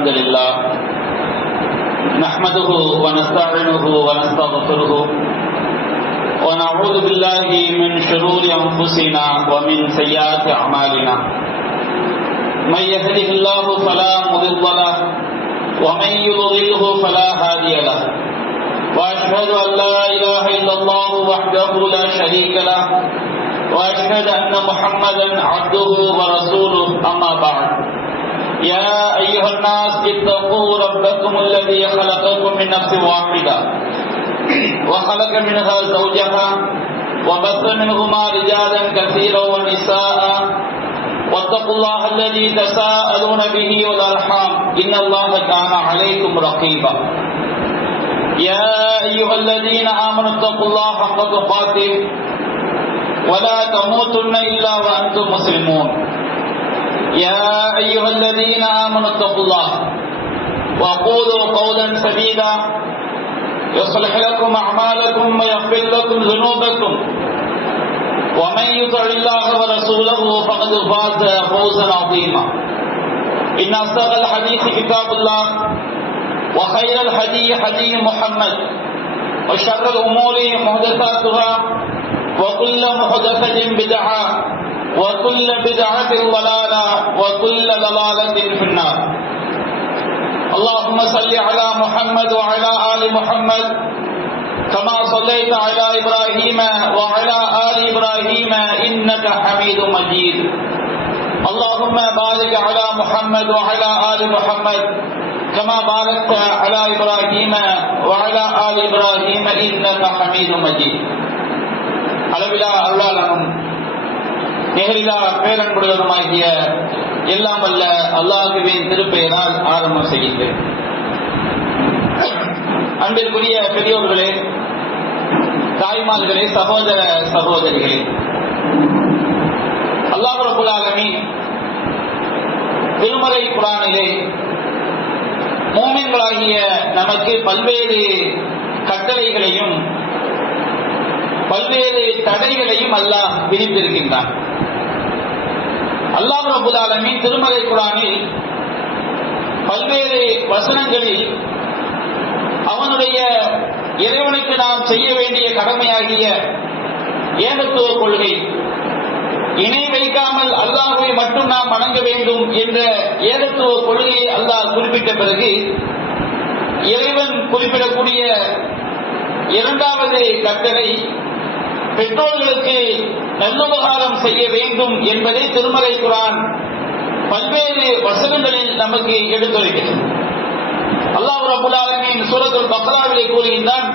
الحمد لله نحمده ونستعينه ونستغفره ونعوذ بالله من شرور أنفسنا ومن سيئات أعمالنا من يهده الله فلا مضل له ومن يضلله فلا هادي له وأشهد أن لا إله إلا الله وحده لا شريك له وأشهد أن محمدا عبده ورسوله أما بعد يا أيها الناس اتقوا ربكم الذي خلقكم من نفس واحدة وخلق منها زوجها وبث منهما رجالا كثيرا ونساء واتقوا الله الذي تساءلون به والأرحام إن الله كان عليكم رقيبا يا أيها الذين آمنوا اتقوا الله حق تقاته ولا تموتن إلا وأنتم مسلمون يا أيها الذين آمنوا اتقوا الله وقولوا قولا سديدا يصلح لكم أعمالكم ويغفر لكم ذنوبكم ومن يطع الله ورسوله فقد فاز فوزا عظيما إن أصدق الحديث كتاب الله وخير الهدي هدي محمد وشر الأمور محدثاتها وكل محدثة بدعة وكل بدعة ضلالة وكل ضلالة في النار اللهم صل على محمد وعلى آل محمد كما صليت على إبراهيم وعلى آل إبراهيم إنك حميد مجيد اللهم بارك على محمد وعلى آل محمد كما باركت على إبراهيم وعلى آل إبراهيم إنك حميد مجيد அளவிலா அருளாளனும் நிகரிலா பேரன்புடையவருமாகிய எல்லாம் வல்ல அல்லாஹ்வின் திருப்பெயரால் ஆரம்பம் செய்கின்றேன். அன்பிற்குரிய பெரியோர்களே, தாய்மார்களே, சகோதர சகோதரிகளே, அல்லாஹ் ரப்பல் ஆலமீன் திருமறை குர்ஆனிலே மூமின்களாகிய நமக்கு பல்வேறு கட்டளைகளையும் பல்வேறு தடைகளையும் அல்லாஹ் விதித்திருக்கின்றான். அல்லாஹ் ரப்பல் ஆலமீன் திருமறை குர்ஆனில் பல்வேறு வசனங்களில் அவனுடைய இறைவனுக்கு நாம் செய்ய வேண்டிய கடமையாகிய ஏகத்துவ கொள்கை, இணை வைக்காமல் அல்லாஹ்வை மட்டும் நாம் வணங்க வேண்டும் என்ற ஏகத்துவ கொள்கையை அல்லாஹ் குறிப்பிட்ட பிறகு இறைவன் குறிப்பிடக்கூடிய இரண்டாவது கட்டளை பெற்றோர்களுக்கு நல்லுபகாரம் செய்ய வேண்டும் என்பதை திருமறை குர்ஆன் பல்வேறு வசனங்களில் நமக்கு எடுத்துரைக்கிறது. அல்லாஹ் ரப்பல் ஆலமீன் சூரத்துல் பக்ராவிலே கூறுகின்றான்,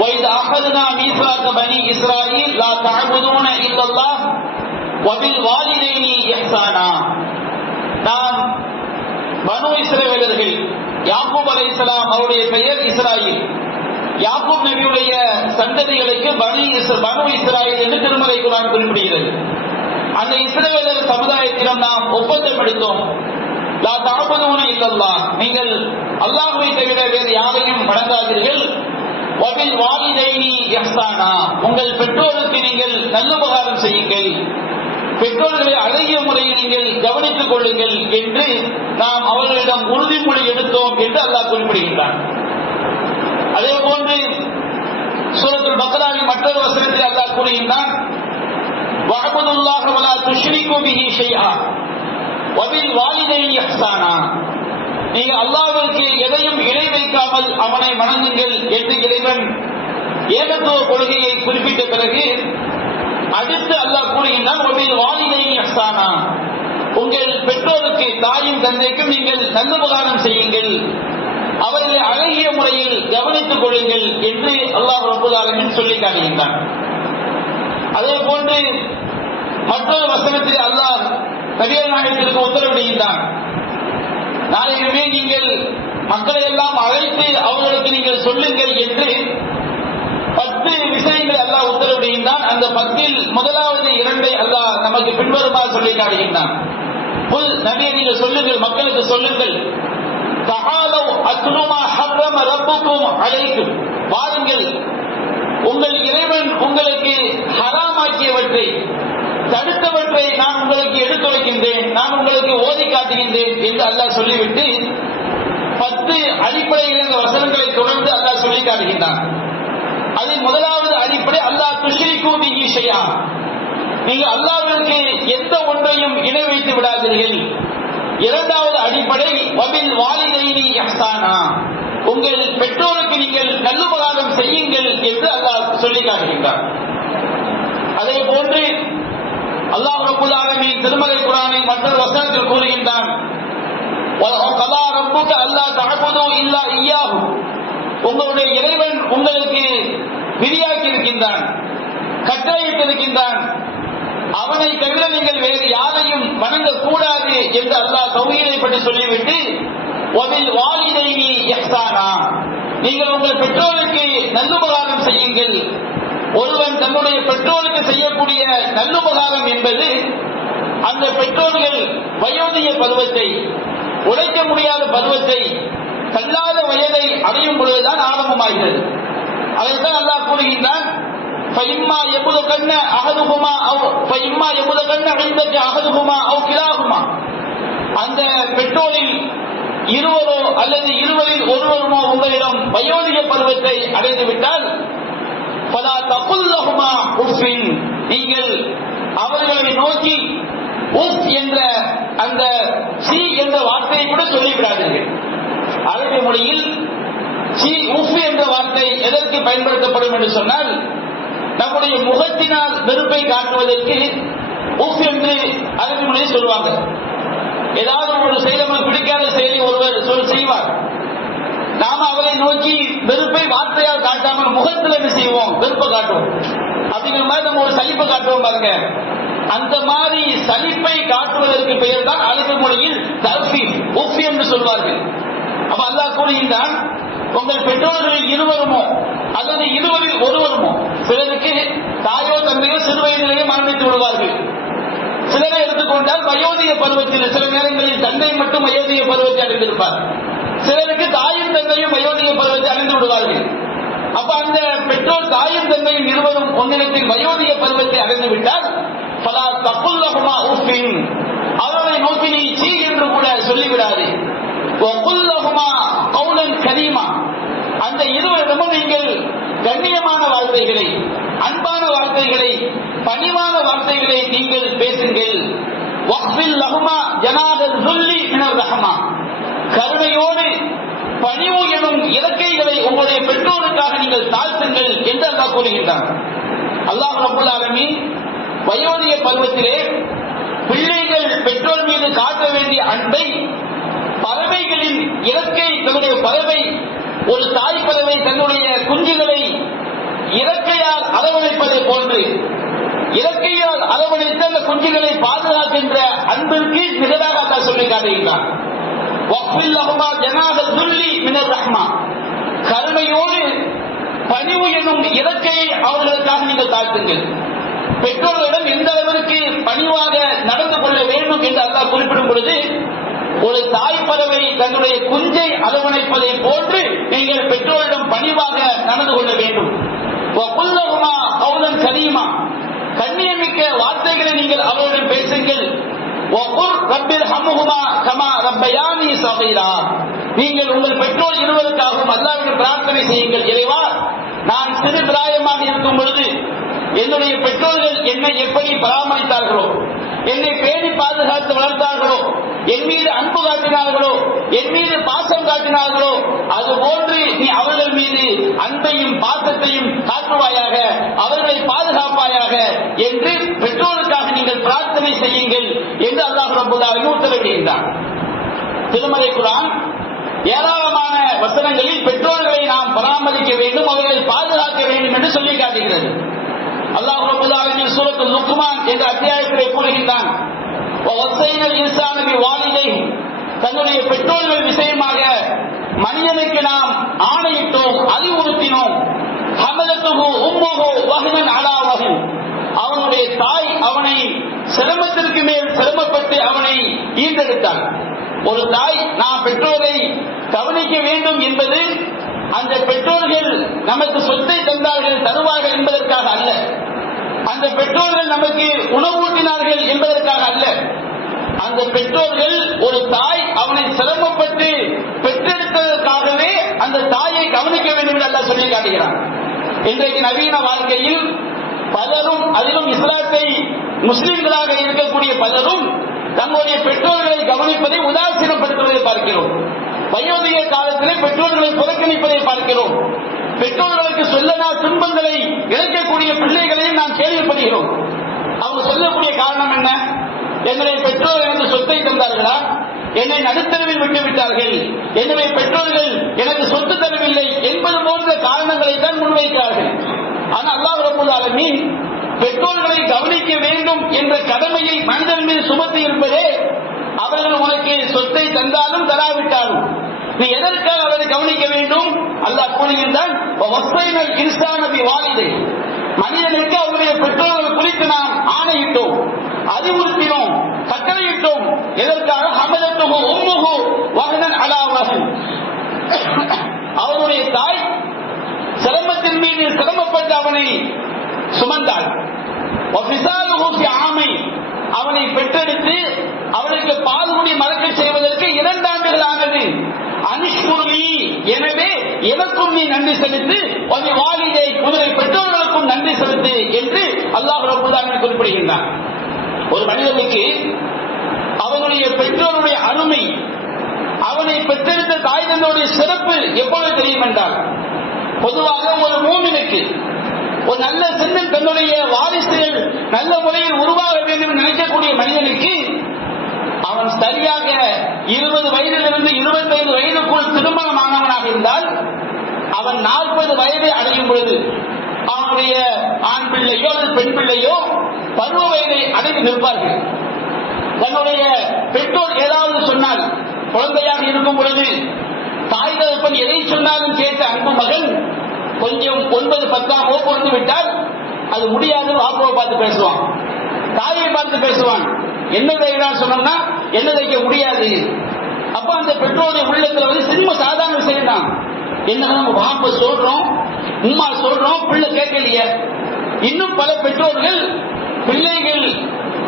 وَإِذْ أَخَذْنَا مِيثَاقَ بَنِي إِسْرَائِيلَ لَا تَعْبُدُونَ إِلَّا اللَّهَ وَبِالْوَالِدَيْنِ إِحْسَانًا. நாம் பனு இஸ்ரவேலர்கள், யாக்கூப் அலைஹிஸ்ஸலாம் அவருடைய பெயர் இஸ்ராயில், யாக்கூப் நபியுடைய சந்ததிகளுக்கு பனு இஸ்ராயில் என்று திருமறை குர்ஆன் குறிப்பிடுகிறது. அந்த இஸ்ரவேலர் சமுதாயத்திடம் நாம் ஒப்பந்தம் எடுத்தோம், லா தஅபுதுன இல்லல்லாஹ், நீங்கள் அல்லாஹ்வை தவிர வேறு யாரையும் வணங்காதீர்கள், வபில் வாலிதைனி இஹ்சானா, உங்கள் பெற்றோருக்கு நீங்கள் நல்லுபகாரம் செய்யுங்கள், பெற்றோர்களை அழகிய முறையில் நீங்கள் கவனித்துக் கொள்ளுங்கள் என்று நாம் அவர்களிடம் உறுதிமொழி எடுத்தோம் என்று அல்லாஹ் குறிப்பிடுகின்றான். அதே போன்று சூரத்துல் பக்ராவின் மற்றொரு வசனத்தில் அல்லாஹ் கூறுகின்றான், வஅபுதுல்லாஹ வலா துஷ்ரிகு பிஹி ஷைஆ வபில் வாலிதைனி இஹ்சானா, நீங்கள் அல்லாஹ்விற்கு எதையும் இணை வைக்காமல் அவனை வணங்குங்கள் என்று இறைவன் ஏகத்துவ கொள்கையை குறிப்பிட்ட பிறகு அடுத்து அல்லாஹ் கூறுகின்றான், வபில் வாலிதைனி இஹ்சானா, உங்கள் பெற்றோருக்கு தாயும் தந்தைக்கும் நீங்கள் நல்லுபகாரம் செய்யுங்கள், அவர்களை அழகிய முறையில் கவனித்துக் கொள்ளுங்கள் என்று அல்லாஹ் ரப்பல் ஆலமீன் சொல்லி காட்டுகின்றான். அதே போன்று மற்றொரு வசனத்தில் அல்லாஹ் நபிகள் நாயகத்திற்கு உத்தரவிடுகின்றான், நாயகமே நீங்கள் மக்களை எல்லாம் அழைத்து அவர்களுக்கு நீங்கள் சொல்லுங்கள் என்று 10 விஷயங்களை அல்லாஹ் உத்தரவிடுகின்றான். அந்த 10ல் முதலாவது 2 அல்லாஹ் நமக்கு பின்வருமாறு சொல்லி காட்டுகின்றான். புல் நபியை நீங்கள் சொல்லுங்கள், மக்களுக்கு சொல்லுங்கள், தஆலவ் அத்லு மா ஹர்ரம ரப்புக்கும் அலைக்கும், வாருங்கள் உங்கள் இறைவன் உங்களுக்கு ஹராமாக்கியவற்றை தடுத்தவற்றை நான் உங்களுக்கு எடுத்துரைக்கின்றேன், நான் உங்களுக்கு ஓதி காட்டுகின்றேன் என்று அல்லாஹ் சொல்லிவிட்டு 10 அடிப்படையில் இந்த வசனங்களை தொடர்ந்து அல்லாஹ் சொல்லி காட்டுகின்றான். அதில் முதலாவது அடிப்படை அல்லாஹ் துஷ்ரிகு பிஹி ஷைஆ, நீங்கள் அல்லாஹ்விற்கு எந்த ஒன்றையும் இணை வைத்து விடாதீர்கள். இரண்டாவது அடிப்படை வபில் வாலிதைனி இஹ்சானா, உங்கள் பெற்றோருக்கு நீங்கள் நல்லுபகாரம் செய்யுங்கள் என்று அல்லாஹ் சொல்லி காட்டுகின்றார். அதே போன்று அல்லாஹ் ரப்பல் ஆலமீன் திருமறை குர்ஆனில் மற்றொரு வசனத்தில் கூறுகின்றான், வகலா ரப்புக அல்லா தஅபுது இல்லா இய்யாஹு, உங்களுடைய இறைவன் உங்களுக்கு விதியாக்கி இருக்கின்றான், கட்டளையிட்டிருக்கின்றான், அவனை தவிர நீங்கள் வேறு யாரையும் வணங்கக் கூடாது என்று அல்லாஹ் தௌஹீதை பற்றி சொல்லிவிட்டு வபில் வாலிதைனி இஹ்சானா, நீங்கள் உங்கள் பெற்றோருக்கு நல்லுபகாரம் செய்யுங்கள். ஒருவன் தன்னுடைய பெற்றோருக்கு செய்யக்கூடிய நல்லுபகாரம் என்பது அந்த பெற்றோர்கள் வயோதிக பருவத்தை, உழைக்க முடியாத பருவத்தை, கல்லாத வயதை அடையும் பொழுதுதான் ஆரம்பமாகிறது. அதைத்தான் அல்லாஹ் கூறுகின்றான், فَإِمَّا يَبْلُغَنَّ أَحَدُهُمَا عِندَكَ أَحَدُهُمَا أَوْ كِلَاهُمَا, அந்த பெற்றோரில் இருவரோ அல்லது இருவரில் ஒருவருமோ உங்களிடம் வயோதிக பருவத்தை அடைந்து விட்டால் فَلَا تَقُلْ لَهُمَا أُفٍّ, நீங்கள் அவர்களை நோக்கி உஃப் என்ற அந்த சி என்ற வார்த்தையை கூட சொல்லிவிடாதீர்கள். அரபி மொழியில் சி உஃப் என்ற வார்த்தை எதற்கு பயன்படுத்தப்படும் என்று சொன்னால், நம்முடைய முகத்தினால் வெறுப்பை காட்டுவதற்கு உஃப் என்று அரபி மொழியில் சொல்லுவாங்க. ஏதாவது ஒரு செயல் நமக்கு பிடிக்காத செயலை ஒருவர் செய்வார், நாம அவரை நோக்கி வெறுப்பை வார்த்தையால் காட்டாமல் முகத்தில் என்ன செய்வோம், வெறுப்பை காட்டுவோம். அப்படிங்கிற மாதிரி நம்ம ஒரு சலிப்பை காட்டுவோம் பாருங்க. அந்த மாதிரி சலிப்பை காட்டுவதற்கு பெயர் தான் அரபி மொழியில் தர்ஃபீஸ், உஃப் என்று சொல்வார்கள். அப்ப அல்லாஹ் கூறுகின்றான், உங்கள் பெற்றோர்களில் இருவருமோ அல்லது இருவரில் ஒருவருமோ, சிலருக்கு தாயோ தந்தையோ சிறு வயதிலேயே மரணித்து விடுவார்கள். சிலரை எடுத்துக்கொண்டால் வயோதிக பருவத்தில், சில நேரங்களில் தந்தை மட்டும் வயோதிக பருவத்தை அடைந்திருப்பார், சிலருக்கு தாயும் தந்தையும் வயோதிக பருவத்தை அடைந்து விடுவார்கள். அப்ப அந்த பெற்றோர் தாயும் தந்தையும் இருவரும் ஒன்றிடத்தில் வயோதிக பருவத்தை அடைந்து விட்டால் பலா தகுல் லஹுமா உஃபின், அவர்களை நோக்கி நீ சீ என்று கூட சொல்லிவிடாது. வகுல் லஹுமா கௌலன் கரீமா, அந்த இருவரிடமும் நீங்கள் கண்ணியமான வார்த்தைகளை, அன்பான வார்த்தைகளை, பணிவான வார்த்தைகளை நீங்கள் பேசுங்கள். வக்ஃபில் லஹுமா ஜனாஹ ذுல்லி மினர் ரஹ்மா, கருணையோடு பணிவு எனும் இறக்கைகளை உங்களுடைய பெற்றோருக்காக நீங்கள் தாழ்த்துங்கள் என்று அல்லாஹ் கூறுகின்றார். அல்லாஹ் ரப்பல் ஆலமீன் வயோதிக பருவத்திலே பிள்ளைகள் பெற்றோர் மீது காட்ட வேண்டிய அன்பை, பறவைகளின் இறக்கை, தன்னுடைய பறவை, ஒரு தாய் பறவை தன்னுடைய குஞ்சுகளை இறக்கையால் அரவணைப்பதை போன்று, இறக்கையால் அரவணைத்த அந்த குஞ்சுகளை பாதுகாக்கின்ற அன்பிற்கு நிகராக அல்லாஹ் சொல்லி காட்டுகின்றார். கருணையோடு பணிவு எனும் இறக்கையை அவர்களுக்காக நீங்கள் தாழ்த்துங்கள். பெற்றோர்களிடம் எந்த அளவிற்கு பணிவாக நடந்து கொள்ள வேண்டும் என்று அல்லாஹ் குறிப்பிடும் பொழுது, ஒரு தாய் பறவை தன்னுடைய குஞ்சை அரவணைப்பதை போன்று நீங்கள் பெற்றோரிடம் பணிவாக நடந்து கொள்ள வேண்டும். கரீமா, கண்ணியமிக்க வார்த்தைகளை நீங்கள் அவர்களிடம் பேசுங்கள். நீங்கள் உங்கள் பெற்றோர் இருவருக்காகவும் அல்லாஹ்விடம் பிரார்த்தனை செய்யுங்கள். இறைவா, நான் சிறு பிராயமாக இருக்கும் பொழுது என்னுடைய பெற்றோர்கள் என்னை எப்படி பராமரித்தார்களோ, என்னை பேணி பாதுகாத்து வளர்த்தார்களோ, என் மீது அன்பு காட்டினார்களோ, என் மீது பாசம் காட்டினார்களோ, அதுபோன்று நீ அவர்கள் மீது அன்பையும் பாசத்தையும் காட்டுவாயாக, அவர்களை பாதுகாப்பாயாக என்று பெற்றோருக்காக நீங்கள் பிரார்த்தனை செய்யுங்கள் என்று அல்லாஹ் ரப்பல் ஆலமீன் உத்தரவிடுகின்றார். திருமறை குர்ஆன் ஏராளமான வசனங்களில் பெற்றோர்களை நாம் பராமரிக்க வேண்டும், அவர்களை பாதுகாக்க வேண்டும் என்று சொல்லி காட்டுகிறது. அல்லாஹ் ரப்பல் ஆலமீன் சூரத்துல் லுக்மான் என்ற அத்தியாயத்திலே கூறுகின்றான், வஸைனல் இன்சான பிவாலிதைஹி, தன்னுடைய பெற்றோர்கள் விஷயமாக மனிதனுக்கு நாம் ஆணையிட்டோம், அறிவுறுத்தினோம். ஹமலத்துஹு உம்முஹு வஹ்னன் அலா வஹ்ன், அவனுடைய தாய் அவனை சிரமத்திற்கு மேல் சிரமப்பட்டு அவனை ஈன்றெடுத்தாள். ஒரு தாய் நாம் பெற்றோரை கவனிக்க வேண்டும் என்பது அந்த பெற்றோர்கள் நமக்கு சொத்தை தந்தார்கள், தருவார்கள் என்பதற்காக அல்ல, அந்த பெற்றோர்கள் நமக்கு உணவூட்டினார்கள் என்பதற்காக அல்ல, அந்த பெற்றோர்கள், ஒரு தாய் அவனை சிரமப்பட்டு பெற்றெடுத்ததற்காகவே அந்த தாயை கவனிக்க வேண்டும் என்று அல்லாஹ் சொல்லி காட்டுகிறான். இன்றைக்கு நவீன வாழ்க்கையில் பலரும், அதிலும் இஸ்லாத்தை முஸ்லிம்களாக இருக்கக்கூடிய பலரும் தங்களுடைய பெற்றோர்களை கவனிப்பதை உதாசீனப்படுத்துவதை பார்க்கிறோம். வயோதிக காலத்திலே பெற்றோர்களை புறக்கணிப்பதை பார்க்கிறோம். பெற்றோர்களுக்கு சொல்லனா துன்பங்களை இழைக்கக்கூடிய பிள்ளைகளையும் நாம் கேள்விப்படுகிறோம். அவங்க சொல்லக்கூடிய காரணம் என்ன? என்னுடைய பெற்றோர் எனக்கு சொத்தை தந்தார்களா, என்னை நடுத்தரவில் விட்டு விட்டார்கள், என்னுடைய பெற்றோர்கள் எனக்கு சொத்து தரவில்லை என்பது போன்ற காரணங்களை தான் முன்வைக்கிறார்கள். ஆனால் அல்லாஹ் ரப்பல் ஆலமீன் பெற்றோர்களை கவனிக்க வேண்டும் என்ற கடமையை மனிதன் மீது சுமத்தி இருப்பதே, அவர்கள் உனக்கு சொத்தை தந்தாலும் தராவிட்டாலும் நீ எதற்காக அவரை கவனிக்க வேண்டும்? அல்லாஹ் கூறுகின்றான், மனிதனுக்கு அவருடைய பெற்றோர்கள் குறித்து நாம் ஆணையிட்டோம், அறிவுறுத்தினோம், கட்டளையிட்டோம். எதற்காக? ஹமலத்துஹு உம்முஹு வஹனன் அலா வஹன், அவருடைய தாய் சிரமத்தின் மீது சிரமப்பட்டு அவனை சுமந்தாள். அவனை பெற்றெடுத்து அவனுக்கு பால்குடி மறக்க செய்வதற்கு 2 ஆண்டுகள் ஆனது. அனுஷ்குர்லி, எனவே எனக்கும் நீ நன்றி செலுத்து, வாலிதை உன்னுடைய பெற்றோர்களுக்கும் நன்றி செலுத்து என்று அல்லாஹ் ரப்பல் ஆலமீன் குறிப்பிடுகின்றான். ஒரு மனிதனுக்கு அவனுடைய பெற்றோருடைய அருமை, அவனை பெற்றெடுத்த தாய் தந்தையுடைய சிறப்பு எப்பொழுது தெரியும் என்றால், பொதுவாக ஒரு மூமினுக்கு, ஒரு நல்ல சிந்தன், தன்னுடைய வாரிசுகள் நல்ல முறையில் உருவாக வேண்டும் என்று நினைக்கக்கூடிய மனிதனுக்கு அவன் சரியாக 20 வயதிலிருந்து 25 வயதுக்குள் திருமணம் ஆனவனாக இருந்தால், அவன் 40 வயதை அடையும் பொழுது அவனுடைய ஆண் பிள்ளையோ அல்லது பெண் பிள்ளையோ பருவ வயதை அடைந்து நிற்பார்கள். தன்னுடைய பெற்றோர் ஏதாவது சொன்னால், குழந்தையாக இருக்கும் பொழுது தாய் தகப்பன் எதை சொன்னாலும் கேட்ட அன்பு மகன் கொஞ்சம் 9-10 பொறுத்து விட்டால் அது முடியாது, வாப்பாவை பார்த்து பேசுவான், தாயை பார்த்து பேசுவான். என்ன தைக்கிறான் சொன்னா என்ன தைக்க முடியாது. அப்ப அந்த பெற்றோருடைய உள்ளத்துல சினிமா சாதாரண விஷயம் தான். என்ன நம்ம வாப்ப சொல்றோம், உம்மா சொல்றோம், பிள்ளை கேட்கலையே. இன்னும் பல பெற்றோர்கள் பிள்ளைகள்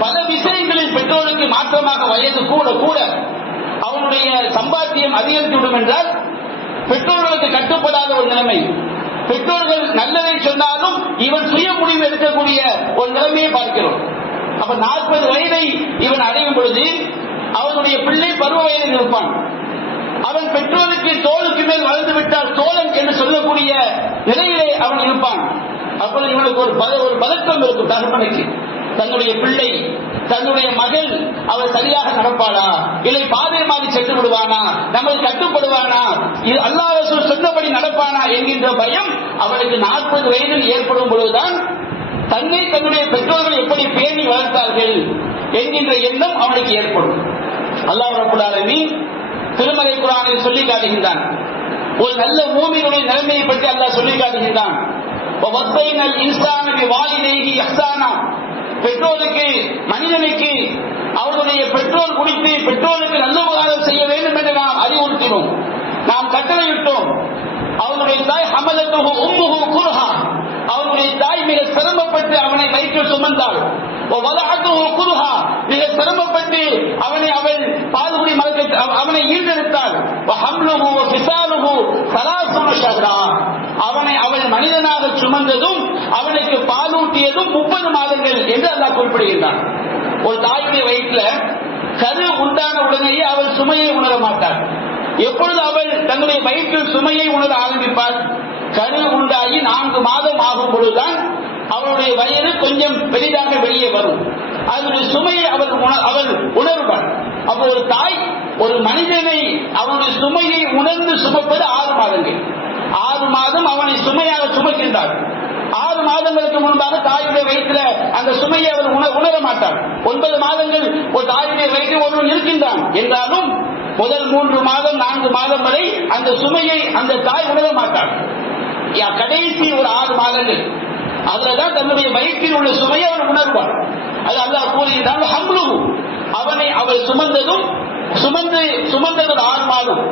பல விஷயங்களில் பெற்றோருக்கு மாற்றமாக வயது கூட கூட அவனுடைய சம்பாத்தியம் அதிகரித்துவிடும் என்றால் பெற்றோர்களுக்கு கட்டுப்படாத ஒரு நிலைமை. பெற்றோர்கள் நல்லதை சொன்னாலும் இவன் சுய முடிவு எடுக்கக்கூடிய ஒரு நிலைமையை பார்க்கிறோம். அப்ப 40 வயதை இவன் அடையும் பொழுது அவனுடைய பிள்ளை பருவ வயதில் இருப்பான். அவன் பெற்றோருக்கு தோளுக்கு மேல் வளர்ந்து விட்டால் தோழன் என்று சொல்லக்கூடிய நிலையிலே அவன் இருப்பான். அப்பொழுது இவனுக்கு ஒரு பதற்றம் இருக்கும் தகப்பனுக்கு. தன்னுடைய பிள்ளை, தன்னுடைய மகள் அவள் சரியாக நடப்பாளா, இல்லை பாதை மாறி சென்று விடுவானா, நமக்கு கட்டுப்படுவானா, இது அல்லாஹ் ரசூல் சொன்னபடி நடப்பானா என்கின்ற பயம் அவளுக்கு 40 வயதில் ஏற்படும் பொழுதுதான் தன்னை தன்னுடைய பெற்றோர்கள் எப்படி பேணி வளர்த்தார்கள் என்கின்ற எண்ணம் அவனுக்கு ஏற்படும். அல்லாஹ் ரப்பல் ஆலமீன் திருமறை குர்ஆனில் சொல்லி காட்டுகின்றான். ஒரு நல்ல மூமினுடைய நிலைமையை பற்றி அல்லாஹ் சொல்லி காட்டுகின்றான். வஸைனல் இன்சான பிவாலிதைஹி இஹ்சானா, பெற்றோருக்கு, மனிதனுக்கு அவருடைய பெற்றோர் குறித்து பெற்றோருக்கு நல்ல உபகாரம் செய்ய வேண்டும் என்று நாம் அறிவுறுத்தினோம், நாம் கட்டளையிட்டோம். அவருடைய தாய் ஹமலத்துஹு உம்முஹு குர்ஹா, அவருடைய தாய் மிக சிரமப்பட்டு அவனை வயிற்றில் சுமந்தாள். வலஅத்துஹு குர்ஹா, மிக சிரமப்பட்டு அவள் பால்குடி மறக்க அவனை ஈன்றெடுத்தாள். வஹம்லுஹு வஃபிசாலுஹு 30 ஷஹ்ரா, அவள் மனிதனாக சுமந்ததும் அவனுக்கு பாலூட்டியதும் 30 மாதங்கள் என்று அல்லாஹ் குறிப்பிடுகின்றான். ஒரு தாயுடைய வயிற்றுல கரு உண்டான உடனேயே அவள் சுமையை உணர மாட்டாள். எப்பொழுது அவள் தன்னுடைய வயிற்றில் சுமையை உணர ஆரம்பிப்பாள்? கரு உண்டாகி 4 மாதம் ஆகும் பொழுதுதான் அவளுடைய வயிறு கொஞ்சம் பெரிதாக வெளியே வரும். அதனுடைய சுமையை அவள் உணர்வாள். அப்போ ஒரு தாய் ஒரு மனிதனை அவனுடைய சுமையை உணர்ந்து சுமப்பது 6 மாதங்கள். 6 மாதம் அவனை சுமையாக சுமக்கின்றாள். 6 மாதங்களுக்கு முன்பாக தாயுடைய வயிற்றுல அந்த சுமையை அவர் உணர மாட்டார். 9 மாதங்கள் ஒரு தாயுடைய வயிற்றில் ஒருவன் இருக்கின்றான் என்றாலும் முதல் 3 மாதம் 4 மாதம் வரை அந்த சுமையை அந்த தாய் உணர மாட்டார். கடைசி ஒரு 6 மாதங்கள் அதுலதான் தன்னுடைய வயிற்றில் உள்ள சுமையை அவன் உணர்வார். அது அல்லாஹ் கூறுகிறான், ஹம்லுஹு, அவள் சுமந்தது 6 மாதம்.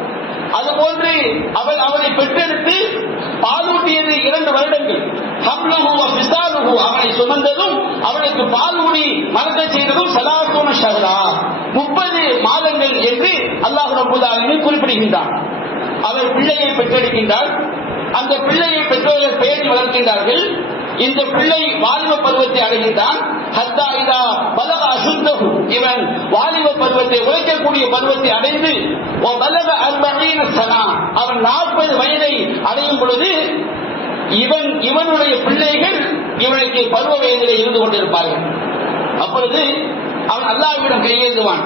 அதுபோன்று அவனை பெற்றெடுத்து பாலூட்டியது 2 வருடங்கள். ஹம்லுஹு வஃபிசாலுஹு, அவனை சுமந்ததும் அவனுக்கு பாலூடி மறக்க செய்ததும் 30 ஷஹ்ரா, 30 பெற்றோர்கள் என்று அல்லாஹ் ரப்பல் ஆலமீன் குறிப்பிடுகின்றான். அவர் பிள்ளையை பெற்றெடுக்கின்றார், அந்த பிள்ளையை பெற்றோர்கள் பேணி வளர்க்கின்றார்கள். இந்த பிள்ளை வாலிப பருவத்தை அடைகின்றான். ஹத்தா இதா பலக அசுத்தஹு, இவன் வாலிப பருவத்தை உழைக்கக்கூடிய பருவத்தை அடைந்து பலக 40 சனா, அவன் 40 வயதை அடையும் பொழுது இவனுடைய பிள்ளைகள் இவனுக்கு பருவ வயதிலே இருந்து கொண்டிருப்பார்கள். அப்பொழுது அவன் அல்லாஹ்விடம் கையேந்துவான்.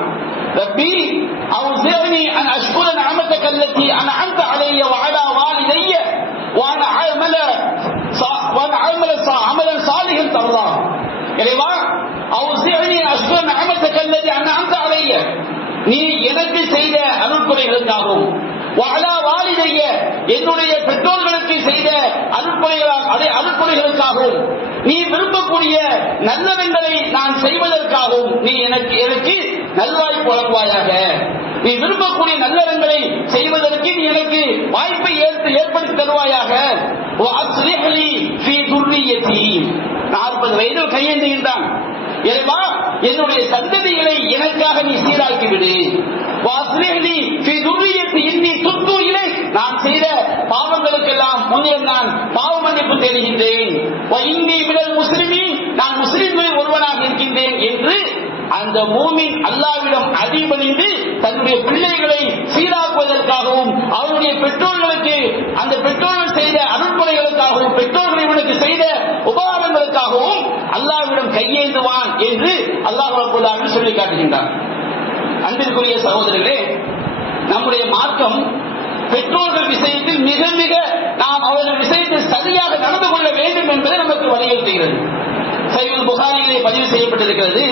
ரப்பி அவுஸிஅனி அன் அஷ்குர நிஅமதக அல்லதி அன்அம்த அலைய வஅலா வாலிதைய வஅன் அஅமல அமலன் சாலிஹன் தர்தா. இறைவா, அவுஸிஅனி அன் அஷ்குர நிஅமதக அல்லதி அன்அம்த அலைய, நீ எனக்கு செய்த அருட்கொடைகளுக்காகவும் வஅலா வாலிதைய, என்னுடைய பெற்றோர்களுக்கு செய்த அருட்கொடைகளுக்காகவும் நீ விரும்பக்கூடிய நல்லவங்களை நான் செய்வதற்காகவும் நீ எனக்கு நல்வாய்ப்பு வழங்குவாயாக. நீ விரும்பக்கூடிய நல்லறங்களை செய்வதற்கு நீ எனக்கு வாய்ப்பை ஏற்படுத்தி தருவாயாக. 40 வயதில் கையேந்துகின்றான். இறைவா, என்னுடைய சந்ததிகளை எனக்காக நீ சீராக்கி விடு. நான் செய்த பாவங்களுக்கெல்லாம் முன்னர் நான் பாவ மன்னிப்பு தேடுகின்றேன். நான் முஸ்லிம்களில் ஒருவனாக இருக்கின்றேன் என்று அந்த மூமின் அல்லாஹ்விடம் அடிபணிந்து தன்னுடைய பிள்ளைகளை சீராக்குவதற்காகவும் அவருடைய பெற்றோர்களுக்கு அந்த பெற்றோர்கள் செய்த அருட்கொடைகளுக்காகவும் பெற்றோர்கள் இவனுக்கு செய்த உபகாரங்களுக்காகவும் அல்லாஹ்விடம் கையேந்துவான் என்று அல்லாஹ் ரப்பல் ஆலமீன் சொல்லி காட்டுகின்றார். அன்பிற்குரிய சகோதரர்களே, நம்முடைய மார்க்கம் பெற்றோர்கள் விஷயத்தில் மிக மிக நாம் அவர்கள் விஷயத்தில் சரியாக நடந்து கொள்ள வேண்டும் என்பதை நமக்கு வலியுறுத்துகிறது. சஹீஹுல் புகாரியிலே பதிவு செய்யப்பட்டிருக்கிறது.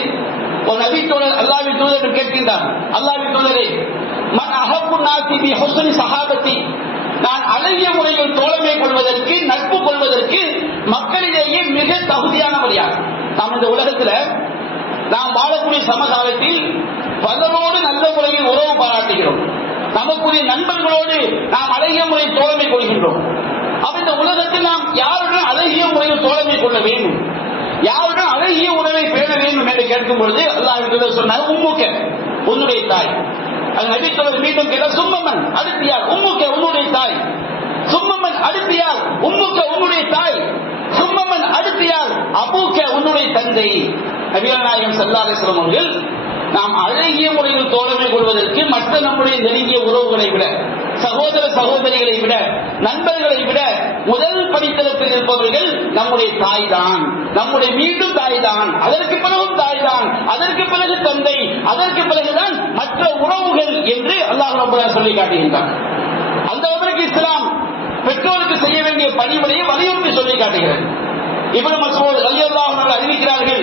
ஒரு நபி தோழர் அல்லாஹ்வின் தூதரிடம் கேட்கின்றார், அல்லாஹ்வின் தூதரே, மன் அஹப்பு நாஸி பி ஹுஸ்னி ஸஹாபத்தி, நான் அழகிய முறையில் தோழமை கொள்வதற்கு நட்பு கொள்வதற்கு மக்களிலேயே மிக தகுதியானவர் யார்? நாம் இந்த உலகத்தில் நாம் வாழக்கூடிய சமகாலத்தில் பலரோடு நல்ல முறையில் உறவு பாராட்டுகிறோம். நமக்குரிய நண்பர்களோடு நாம் அழகிய முறையில் தோழமை கொள்கின்றோம். அப்ப இந்த உலகத்தில் நாம் யாருடன் அழகிய முறையில் தோழமை கொள்ள வேண்டும், யாருடன் அழகிய உறவை பேண வேண்டும் என்று கேட்கும் பொழுது அல்லாஹ் சொன்னார், உம்முக்க, உன்னுடைய தாய். அது நபி தோழர் மீண்டும் கேட்ட, சும்மமன், அடுத்து யார்? உம்முக்க, உன்னுடைய தாய். சும்மமன், அடுத்து யார்? உம்முக்க, உன்னுடைய தாய். சும்மமன், அடுத்து யார்? அபூக்க, உன்னுடைய தந்தை. நபிகள் நாயகம் ஸல்லல்லாஹு அலைஹி வஸல்லம் அவர்கள் நாம் அழகிய முறையில் தோழமை கொள்வதற்கு மற்ற நம்முடைய நெருங்கிய உறவுகளை விட, சகோதர சகோதரிகளை விட, நண்பர்களை விட முதல் படித்தளத்தில் இருப்பவர்கள் நம்முடைய தாய் தான், நம்முடைய மீண்டும் தாய் தான், அதற்கு பிறகும் தாய் தான், அதற்கு பிறகு தந்தை, அதற்கு பிறகுதான் மற்ற உறவுகள் என்று அல்லாஹ் ரப்பல் ஆலமீன் சொல்லி காட்டுகின்றார். அந்த அளவிற்கு இஸ்லாம் பெற்றோருக்கு செய்ய வேண்டிய பணிவிடையை வலியுறுத்தி சொல்லி காட்டுகிறது. இப்னு மஸ்ஊத் ரலியல்லாஹு அன்ஹு அறிவிக்கிறார்கள்,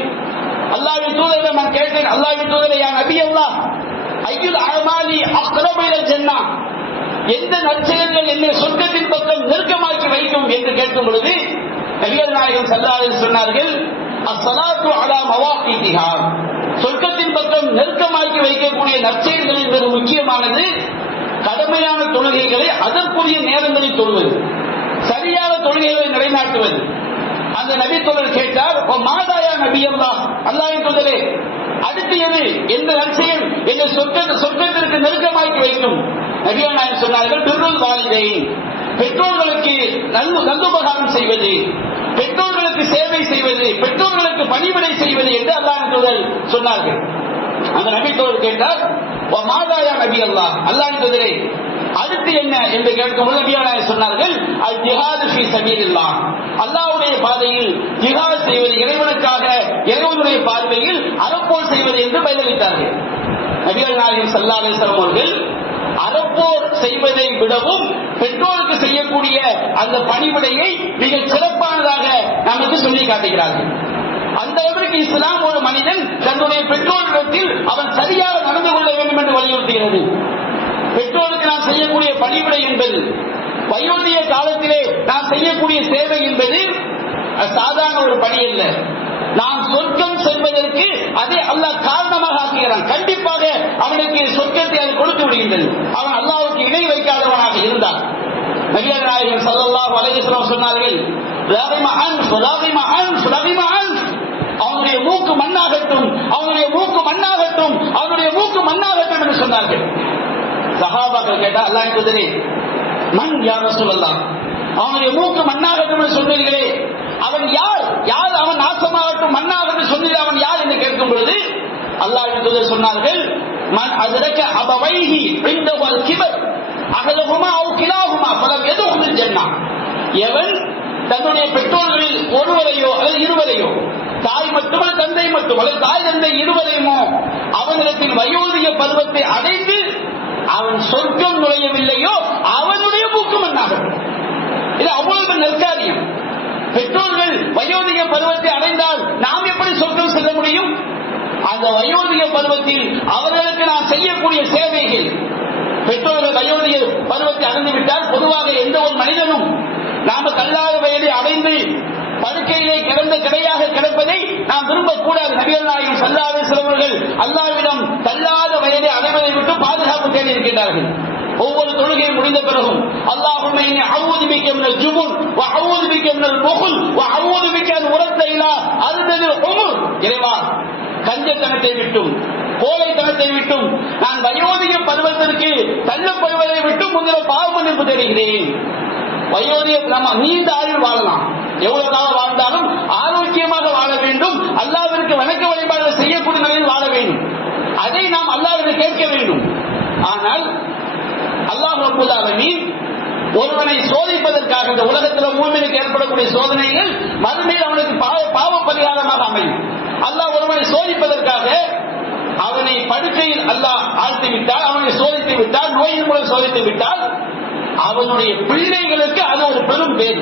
அல்லாஹ்வின் தூதரிடம் நான் கேட்டேன், அல்லாஹ்வின் தூதரே, யா நபி அல்லாஹ், ஐயுல் அமாலி அக்ரபு இலல் ஜன்னah, எந்த நற்செயல்கள் என்னை சொர்க்கத்தின் பக்கம் நெருக்கமாக்கி வைக்கும் என்று கேட்கும் பொழுது நபிகள் நாயகம் ஸல்லல்லாஹு அலைஹி வஸல்லம் சொன்னார்கள், அஸ்ஸலாத்து அலா மவாகிதிஹா, சொர்க்கத்தின் பக்கம் நெருக்கமாக்கி வைக்கக்கூடிய நற்செயல்களில் மிக முக்கியமானது கடமையான தொழுகைகளை அதற்குரிய நேரங்களில் தொழுவது, சரியான தொழுகைகளை நிலைநாட்டுவது. அந்த நபி தோழர் கேட்டார், மாதாயா நபி அல்லாஹ், அல்லாஹ்வின் தூதரே, அடுத்து எது, எந்த நற்செயல் என்னை சொர்க்கத்திற்கு நெருக்கமாக்கி வைக்கும்? நபிகள் நாயகம் சொன்னார்கள், பிர்ருல் வாலிதைன், பெற்றோர்களுக்கு நல்லுபகாரம் செய்வது, பெற்றோர்களுக்கு சேவை செய்வது, பெற்றோர்களுக்கு பணிவிடை செய்வது என்று அல்லாஹ்வின் தூதர் சொன்னார்கள். அந்த நபி தோழர் கேட்டார், மாதாயா நபி அல்லாஹ், அல்லாஹ்வின் தூதரே, அடுத்து என்ன என்று கேட்கும்போது நபிகள் நாயகம் சொன்னார்கள், அல் ஜிஹாது ஃபீ சபீலில்லாஹ், அல்லாஹ்வுடைய பாதையில் ஜிஹாத் செய்வது, இறைவனுக்காக இறைவனுடைய பார்வையில் அறப்போர் செய்வது என்று பதிலளித்தார்கள். நபிகள் நாயகம் ஸல்லல்லாஹு அலைஹி வஸல்லம் அவர்கள் அறப்போர் செய்வதை விடவும் பெற்றோருக்கு செய்யக்கூடிய அந்த பணிவிடையை மிக சிறப்பானதாக நமக்கு சொல்லி காட்டுகிறார்கள். அந்த அளவிற்கு இஸ்லாம் ஒரு மனிதன் தன்னுடைய பெற்றோரிடத்தில் அவன் சரியாக நடந்து கொள்ள வேண்டும் என்று வலியுறுத்துகிறது. பெற்றோருக்கு நாம் செய்யக்கூடிய பணிவிடை என்பது, வயோதிக காலத்திலே நாம் செய்யக்கூடிய சேவை என்பது சாதாரண ஒரு பணி அல்ல. நாம் சொர்க்கம் செல்வதற்கு அதை அல்லாஹ் காரணமாக ஆக்குகிறான். கண்டிப்பாக அவனுக்கு சொர்க்கத்தை அது கொடுத்து விடுகின்றது, அவன் அல்லாஹ்வுக்கு இணை வைக்காதவனாக இருந்தான். நபிகள் நாயகம் ஸல்லல்லாஹு அலைஹி வஸல்லம் சொன்னார்கள், அவனுடைய மூக்கு மண்ணாகட்டும், அவனுடைய மூக்கு மண்ணாகட்டும், அவனுடைய மூக்கு மண்ணாகட்டும் என்று சொன்னார்கள். சஹாபாக்கள் கேட்டா, அல்லாஹ் என்பதே மண் யா ரசூலல்லாஹ், அவனுடைய மூக்கு மண்ணாகட்டும் என்று சொன்னீர்களே, அவன் யார்? யார் அவன் நாசமாகட்டும் மண்ணாகட்டும் சொன்னீர்கள், அவன் யார் என்று கேட்கும் பொழுது அல்லாஹ்வின் தூதர் சொன்னார்கள், மன் அத்ரக அபவைஹி இன்தவல் கிபர் அஹதுஹுமா அவ் கிலாஹுமா ஃபலம் யதுகுல் ஜன்னah, எவன் தன்னுடைய பெற்றோர்களில் ஒருவரையோ அல்லது இருவரையோ, தாய் மட்டுமல்ல தந்தை மட்டுமல்ல தாய் தந்தை இருவரையுமோ அவனிடத்தில் வயோதிக பருவத்தை அடைந்து அவன் சொர்க்கம் நுழையவில்லையோ அவனுடைய மூக்கு மண்ணாகட்டும். இது அவ்வளவு நெற்காரியம். பெற்றோர்கள் வயோதிக பருவத்தை அடைந்தால் நாம் எப்படி சொர்க்கம் செல்ல முடியும்? அந்த வயோதிக பருவத்தில் அவர்களுக்கு நாம் செய்யக்கூடிய சேவைகள், பெற்றோர்கள் வயோதிக பருவத்தை அடைந்து விட்டால் பொதுவாக எந்த ஒரு மனிதனும் நாம தள்ளாத வயதை அடைந்து படுக்கையிலே கிடந்த கிடையாக கிடப்பதை நாம் விரும்பக்கூடாது. நபிகள் நாயகம் ஸல்லல்லாஹு அலைஹி வஸல்லம் அவர்கள் அல்லாஹ்விடம் தள்ளாத வயதை அடைவதை விட்டு பாதுகாப்பு தேடி இருக்கின்றார்கள். ஒவ்வொரு தொழுகை முடிந்த பிறகும் அல்லாஹும்ம இன்னி அஊது பிக மினல் ஜுபுன் வ அஊது பிக மினல் புகுல் வ அஊது பிக அன் உரத்த இலா அர்தலில் உம்ர், இறைவா கஞ்சத்தனத்தை விட்டும் கோழைத்தனத்தை விட்டும் நான் வயோதிக பருவத்திற்கு தள்ளப்படுவதை விட்டு முதல் பாவ மன்னிப்பு தேடுகிறேன். வயோதிக நம்ம நீண்ட ஆயுள் வாழலாம், எவ்வளவு காலம் வாழ்ந்தாலும் ஆரோக்கியமாக வாழ வேண்டும், அல்லாஹ்விற்கு வணக்க வழிபாடுகள் செய்யக்கூடிய நிலையில் வாழ வேண்டும். அதை நாம் அல்லாஹ்விடம் கேட்க வேண்டும். ஆனால் அல்லாஹ் ரப்பல் ஆலமீன் ஒருவனை சோதிப்பதற்காக இந்த உலகத்தில் மூமினுக்கு ஏற்படக்கூடிய சோதனைகள் மறுமையில் அவனுக்கு பாவ பரிகாரமாக அமையும். அல்லாஹ் ஒருவனை சோதிப்பதற்காக அவனை படுக்கையில் அல்லாஹ் ஆழ்த்தி விட்டால், அவனை சோதித்து விட்டால், நோயின் மூலம் சோதித்து விட்டால் அவனுடைய பிள்ளைகளுக்கு அது ஒரு பெரும் பேர்.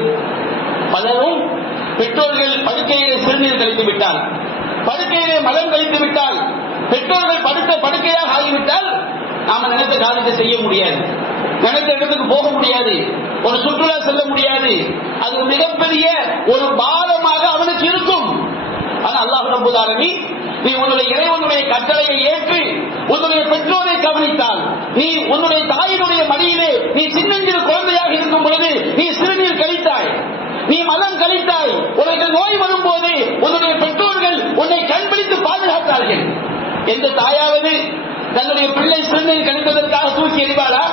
பலரும் பெற்றோர்கள் படுக்கையிலே சிறுநீர் கழித்து விட்டால், படுக்கையிலே மலம் கழித்து விட்டால், பெற்றோர்கள் படுக்கையாக ஆகிவிட்டால் நாம நினைத்த காரியத்தை செய்ய முடியாது, நினைத்த இடத்துக்கு போக முடியாது, ஒரு சுற்றுலா செல்ல முடியாது. அது மிகப்பெரிய ஒரு பாரமாக அவனுக்கு இருக்கும். ஆனா அல்லாஹ் ரப்பல் ஆலமீன் நீ உன்னுடைய இறைவனுடைய கட்டளையை ஏற்று உன்னுடைய பெற்றோரை கவனித்தால், நீ உன்னுடைய தாயினுடைய மடியிலே நீ சின்னஞ்சிறு குழந்தையாக இருக்கும் பொழுது நீ சிறுநீர் கழித்தாய், நீ மலம் கழித்தாய், உனக்கு நோய் வரும்போது உன்னுடைய பெற்றோர்கள் உன்னை கண்பிடித்து பாதுகாத்தார்கள். எந்த தாயாவது தன்னுடைய பிள்ளை சிறுநீர் கழிப்பதற்காக தூக்கி எறிவாளா?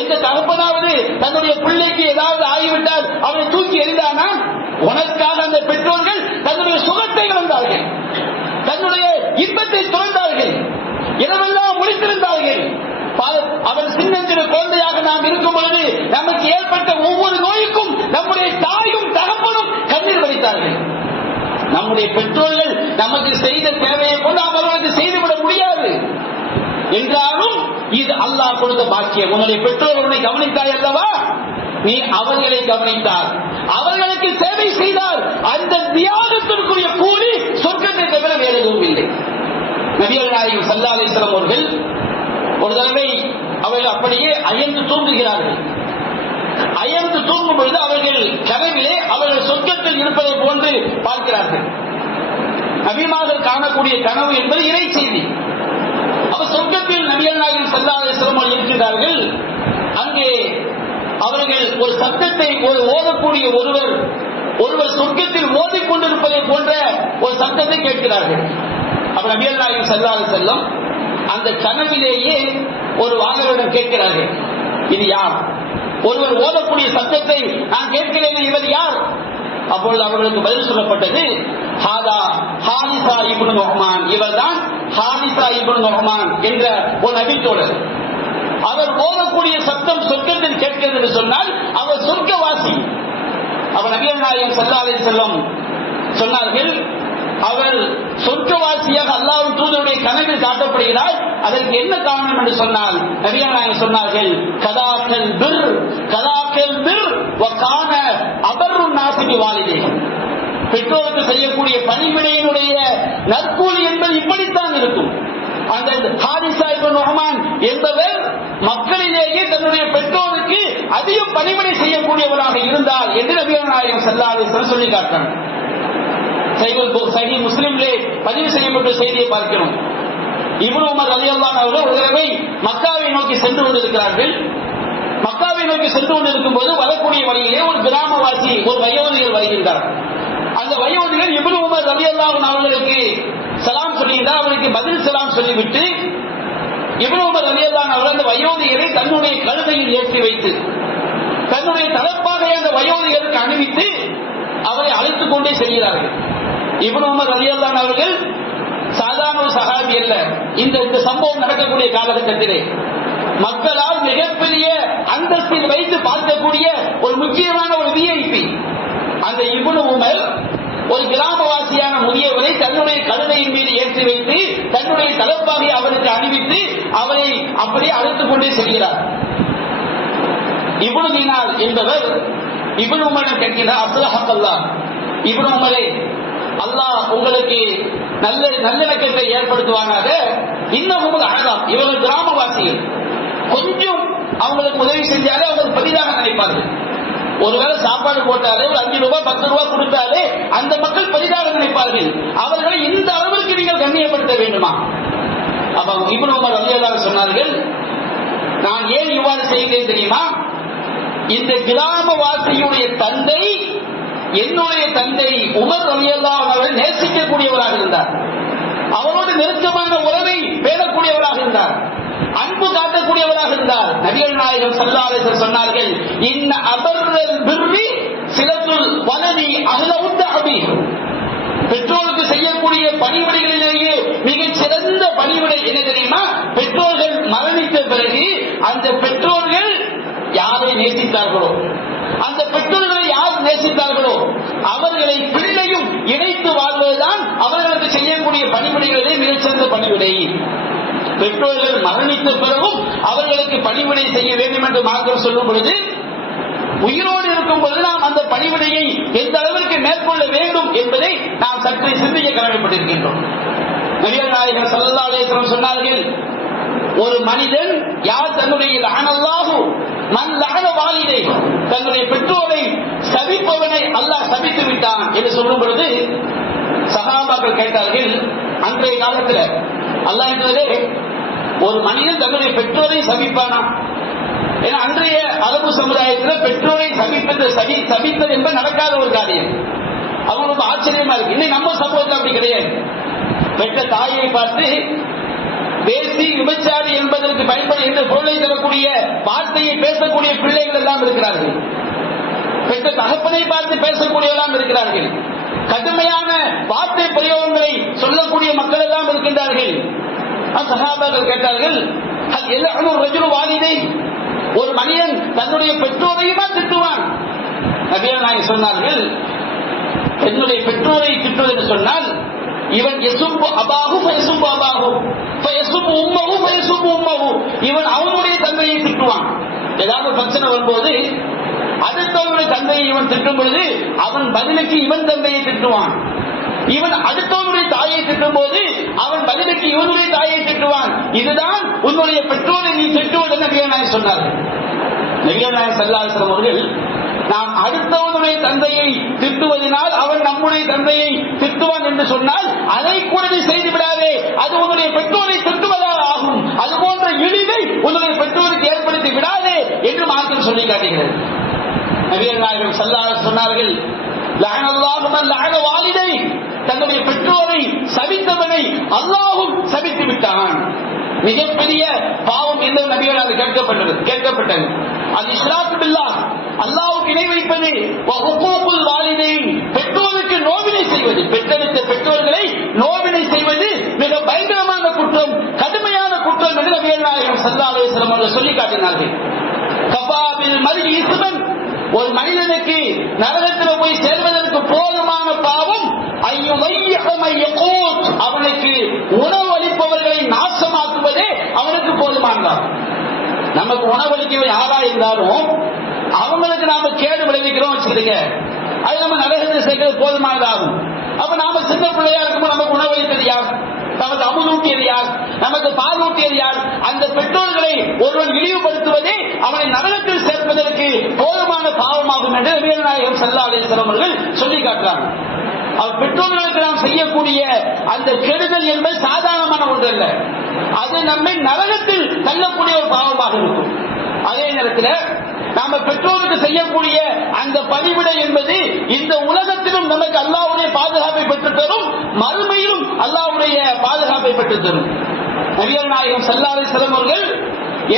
எந்த தகப்பனாவது தன்னுடைய பிள்ளைக்கு ஏதாவது ஆகிவிட்டால் அவனை தூக்கி எறிந்தானா? உனக்காக அந்த பெற்றோர்கள் தன்னுடைய சுகத்தை இழந்தார்கள், தன்னுடைய இன்பத்தை துறந்தார்கள், இரவெல்லாம் முடித்திருந்தார்கள். அவன் சின்னஞ்சிறு குழந்தையாக நாம் இருக்கும் பொழுது நமக்கு ஏற்பட்ட ஒவ்வொரு நோய்க்கும் நம்முடைய தாயும் தகப்பனும் கண்ணீர் வடித்தார்கள். நம்முடைய பெற்றோர்கள் நமக்கு செய்த தேவையை கொண்டு நாம் அவர்களுக்கு செய்துவிட முடியாது என்றாலும் இது அல்லாஹ் கொடுத்த பாக்கியம். உன்னுடைய பெற்றோர் உன்னை கவனித்தாய் அல்லவா, நீ அவர்களை கவனித்தார், அவர்களுக்கு சேவை செய்தால் அந்த தியாகத்திற்குரிய கூலி சொர்க்கத்தை தவிர வேறு எதுவும் இல்லை. நபிகள் நாயகம் ஸல்லல்லாஹு அலைஹி வஸல்லம் அவர்கள் ஒரு தடவை அவர்கள் அப்படியே அயர்ந்து தூங்குகிறார்கள். அயர்ந்து தூங்கும் பொழுது அவர்கள் கனவிலே அவர்கள் சொர்க்கத்தில் இருப்பதை போன்று பார்க்கிறார்கள். நபிமார்கள் காணக்கூடிய கனவு என்பது இறை செய்தி. அவர் சொர்க்கத்தில் நபிகள் நாயகம் ஸல்லல்லாஹு அலைஹி வஸல்லம் அவர்கள் இருக்கிறார்கள். அங்கே அவர்கள் ஒரு சத்தத்தை ஓதக்கூடிய ஒருவர் சொர்க்கத்தில் ஓதிக்கொண்டிருப்பதை போன்ற ஒரு சத்தத்தை கேட்கிறார்கள். அப்ப நபிகள் நாயகம் ஸல்லல்லாஹு அலைஹி வஸல்லம் அந்த கனவிலேயே ஒரு வானவரிடம் கேட்கிறார்கள், இது யார்? ஒருவர் ஓதக்கூடிய சத்தத்தை நான் கேட்கிறேன், இவர் யார்? அப்பொழுது அவர்களுக்கு பதில் சொல்லப்பட்டது, ஹாரிஸா இப்னு நுஅமான், இவர்தான் ஹாரிஸா இப்னு நுஅமான் என்ற ஒரு நபித்தோழர். அவர் ஓதக்கூடிய சத்தம் சொர்க்கத்தில் கேட்கிறது என்று சொன்னால் அவர் சொர்க்கவாசி. அவர் நபிகள் நாயகம் ஸல்லல்லாஹு அலைஹி வஸல்லம் சொன்னார்கள், அவர் சொர்க்கவாசியாக அல்லாஹ்வின் தூதருடைய கனவில் காட்டப்படுகிறார். அதற்கு என்ன காரணம் என்று சொன்னால் நபிகள் நாயகம் சொன்னார்கள், கதாக்கல் பிர் வ கான அபர்ரு நாஸி பிவாலிதைஹி, பெற்றோருக்கு செய்யக்கூடிய பணிவிடையினுடைய நற்கூலி என்பது இப்படித்தான் இருக்கும். அந்த ஹாரிஸா இப்னு நுஅமான் என்பவர் மக்களிலேயே தன்னுடைய பெற்றோருக்கு அதிக பணிவிடை செய்யக்கூடியவராக இருந்தார் என்று நபிகள் நாயகம் ஸல்லல்லாஹு அலைஹி வஸல்லம் சொல்லி காட்டினார். சஹீஹ் முஸ்லிமிலே பதிவு செய்யப்பட்ட செய்தியை பார்க்கிறோம். இப்னு உமர் ரலியல்லாஹு அன்ஹு ஒரு தடவை மக்காவை நோக்கி சென்று கொண்டிருக்கிறார்கள். மக்காவை நோக்கி சென்று கொண்டிருக்கும் போது வரக்கூடிய வழியிலே ஒரு கிராமவாசி, ஒரு வயோதிகர் வருகின்றார். அந்த வயோதிகர் இப்னு உமர் ரலியல்லாஹு அன்ஹு அவர்களுக்கு சலாம் சொல்லுகிறார். அவருக்கு பதில் சலாம் சொல்லிவிட்டு இப்னு உமர் ரலியல்லாஹு அன்ஹு அந்த வயோதிகரை தன்னுடைய கழுதையில் ஏற்றி வைத்து தன்னுடைய தலைப்பாகை அந்த வயோதிகருக்கு அணிவித்து அவரை அழைத்துக் கொண்டே செல்கிறார்கள். இப்னு உமர் ரலியல்லாஹு அன்ஹு அவர்கள் சாதாரண ஒரு சஹாபி அல்ல. இந்த சம்பவம் நடக்கக்கூடிய காலகட்டத்திலே மக்களால் மிகப்பெரிய அந்தஸ்தில் வைத்து பார்க்கக்கூடிய ஒரு முக்கியமான ஒரு விஐபி. அந்த இப்னு உமர் ஒரு கிராமவாசியான முதியவரை தன்னுடைய கழுதையின் மீது ஏற்றி வைத்து தன்னுடைய தலைப்பாகை அவருக்கு அணிவித்து அவரை அப்படியே அழைத்துக் கொண்டே செல்கிறார். இப்னு தீனார் என்பவர் இப்னு உமரிடம் கேட்கிறார், அஸ்லஹக்கல்லாஹ், இப்னு உமரே, அல்லாஹ் உங்களுக்கு நல்லிணக்கத்தை ஏற்படுத்துவானாக. இன்னமும் அழகாம், இவர்கள் கிராமவாசிகள், கொஞ்சம் அவங்களுக்கு உதவி செஞ்சாலே அவங்க பெரிதாக நினைப்பார்கள். ஒருவேளை சாப்பாடு போட்டாலே ஒரு 5 ரூபாய் 10 ரூபாய் கொடுத்தாலே அந்த மக்கள் பெரிதாக நினைப்பார்கள். அவர்களை இந்த அளவிற்கு நீங்கள் கண்ணியப்படுத்த வேண்டுமா? அப்ப இப்னு உமர் ரலியல்லாஹு அன்ஹு சொன்னார்கள், நான் ஏன் இவ்வாறு செய்கிறேன் தெரியுமா? இந்த கிராமவாசியுடைய தந்தை என்னுடைய தந்தை உமர் ரலியல்லாஹு அன்ஹு அவர்கள் நேசிக்கக்கூடியவராக இருந்தார். அவரோடு நெருக்கமான உறவை பேணக்கூடியவராக இருந்தார், அன்பு காட்டக்கூடியவராக இருந்தார். நபிகள் நாயகம் ஸல்லல்லாஹு அலைஹி வஸல்லம் சொன்னார்கள், இன்ன அபர்ரல் பிர்ரி சிலத்துல் வலதி அஹ்லஹு தஅபி. பெற்றோருக்கு செய்யக்கூடிய பணிவிடைகளிலேயே மிகச் சிறந்த பணிவிடை என்ன தெரியுமா? பெற்றோர்கள் மரணித்த பிறகு அந்த பெற்றோர்கள் யாரை நேசித்தார்களோ, அந்த பெற்றோர்களை யார் நேசித்தார்களோ அவர்களை பிள்ளையும் இணைத்து வாழ்வதுதான் அவர்களுக்கு செய்யக்கூடிய பணிவிடைகளிலே மிகச்சிறந்த பணிவிடை. பெற்றோர்கள் மரணித்த பிறகும் அவர்களுக்கு பணிவிடை செய்ய வேண்டும் என்று மார்க்கம் சொல்லும் பொழுது, உயிரோடு இருக்கும் பொழுது நாம் அந்த பணிவிடையை எந்த அளவிற்கு மேற்கொள்ள வேண்டும் என்பதை நாம் சற்று சிந்திக்க கடமைப்பட்டிருக்கின்றோம். நபிகள் நாயகம் ஸல்லல்லாஹு அலைஹி வஸல்லம் சொன்னார்கள், ஒரு மனிதன் யார் தன்னுடைய லஅனல்லாஹு மன் லஅன வாலிதை, தன்னுடைய பெற்றோரை சபிப்பவனை அல்லாஹ் சபித்து விட்டான் என்று சொல்லும் பொழுது சஹாபாக்கள் கேட்டார்கள், அன்றைய காலத்தில் அல்லாஹ் என்பதே ஒரு மனிதன் தன்னுடைய பெற்றோரை சபிப்பானா? ஏன்னா அன்றைய அரபு சமுதாயத்தில் பெற்றோரை சபித்தது என்பது நடக்காத ஒரு காரியம். அவங்க ரொம்ப ஆச்சரியமா இருக்கு. இன்னும் நம்ம சமூகத்தில் அப்படி கிடையாது. பெற்ற தாயை பார்த்து பேசி விபச்சாரி என்பதற்கு பயன்பட என்ற பொருளை தரக்கூடிய வார்த்தையை பேசக்கூடிய பிள்ளைகள் எல்லாம் இருக்கிறார்கள். பெற்ற தகப்பனை பார்த்து பேசக்கூடியவெல்லாம் இருக்கிறார்கள். கடுமையான வார்த்தை பிரயோகங்களை சொல்லக்கூடிய மக்கள் எல்லாம் இருக்கின்றார்கள். சஹாபாக்கள் கேட்டார்கள், ஒரு மனிதன் தன்னுடைய பெற்றோரையுமா திட்டுவான்? நபிகள் நாயகம் சொன்னார்கள், என்னுடைய பெற்றோரை திட்டுவது என்று சொன்னால் இவன் யசுப்பு அபாஹு ஃபயசுப்பு அபாஹு ஃபயசுப்பு உம்மஹு ஃபயசுப்பு உம்மஹு, இவன் அவனுடைய தந்தையை திட்டுவான். ஏதாவது பிரச்சனை வரும்போது அடுத்தவனுடைய தந்தையை இவன் திட்டும் பொழுது அவன் பதிலுக்கு இவன் தந்தையை திட்டுவான். இவன் அடுத்தவனுடைய தாயை திட்டும் போது அவன் பதிலுக்கு இவனுடைய தாயை திட்டுவான். இதுதான் உன்னுடைய பெற்றோரை நீ திட்டுவது நபிகள் நாயகம் சொன்னார்கள். நபிகள் நாயகம் ஸல்லல்லாஹு அலைஹி வஸல்லம் அவர்கள், நாம் அடுத்தவனுடைய தந்தையை திட்டுவதனால் அவன் நம்முடைய தந்தையை திட்டுவான் என்று சொன்னால் அதை கூட நீ செய்து விடாதே, அது உன்னுடைய பெற்றோரை திட்டுவதாக ஆகும். அது போன்ற இழிவை உன்னுடைய பெற்றோருக்கு ஏற்படுத்தி விடாதே என்று மார்க்கம் சொல்லி காட்டுகிறது. நபிகள் நாயகம் ஸல்லல்லாஹு அலைஹி வஸல்லம் சொன்னார்கள், லஅனல்லாஹு மன் லஅன வாலிதை, தன்னுடைய பெற்றோரை சபித்தவனை அல்லாஹ்வும் சபித்து விட்டான். மிகப்பெரிய பாவம் என்று நபிகளால் கேட்கப்பட்டது. அது இஷ்ராக் பில்லாஹ், அல்லாஹ்வுக்கு இணை வைப்பது, வஹுகூகுல் வாலிதைன், பெற்றோருக்கு நோவினை செய்வது, பெற்றெடுத்த பெற்றோர்களை நோவினை செய்வது மிக பயங்கரமான குற்றம், கடுமையான குற்றம் என்று நபிகள் நாயகம் ஸல்லல்லாஹு அலைஹி வஸல்லம் அவர்கள் சொல்லி காட்டினார்கள். கஃபா பில் மர்இ இஸ்மன், ஒரு மனிதனுக்கு நரகத்தில் போய் சேர்வதற்கு போதுமான பாவம் அவனுக்கு உணவு அளிப்பவர்களை நாசமாக்குவதே அவனுக்கு போதுமானதான். நமக்கு உணவளிக்க யாரா இருந்தாலும் அவங்களுக்கு நாம கேடு விளைவிக்கிறோம் வச்சுக்கிறீங்க, அது நம்ம நரகத்தில் சேர்க்கிறது போதுமானதாகும். அப்ப நாம சின்ன பிள்ளையா இருக்கும்போது நமக்கு உணவளித்தது யார்? நமக்கு அமுதூட்டியது யார்? நமக்கு பாலூட்டியது யார்? அந்த பெற்றோர்களை ஒருவன் இழிவுபடுத்துவதே அவனை நரகத்தில் சேர்ப்பதற்கு போதுமான பாவமாகும் என்று நபிகள் நாயகம் ஸல்லல்லாஹு அலைஹி வஸல்லம் அவர்கள் சொல்லி காட்டுறாங்க. அவர் பெற்றோர்களுக்கு நாம் செய்யக்கூடிய அந்த கெடுதல் என்பது சாதாரணமான ஒன்று அல்ல, அது நம்மை நரகத்தில் தள்ளக்கூடிய ஒரு பாவமாக இருக்கும். அதே நேரத்தில் நாம பெற்றோருக்கு செய்யக்கூடிய அந்த பணிவிடை என்பது இந்த உலகத்திலும் நமக்கு அல்லாஹ்வுடைய பாதுகாப்பை பெற்றுத் தரும், மறுமையிலும் அல்லாஹ்வுடைய பாதுகாப்பை பெற்றுத் தரும். நபிகள் நாயகம் ஸல்லல்லாஹு அலைஹி வஸல்லம் அவர்கள்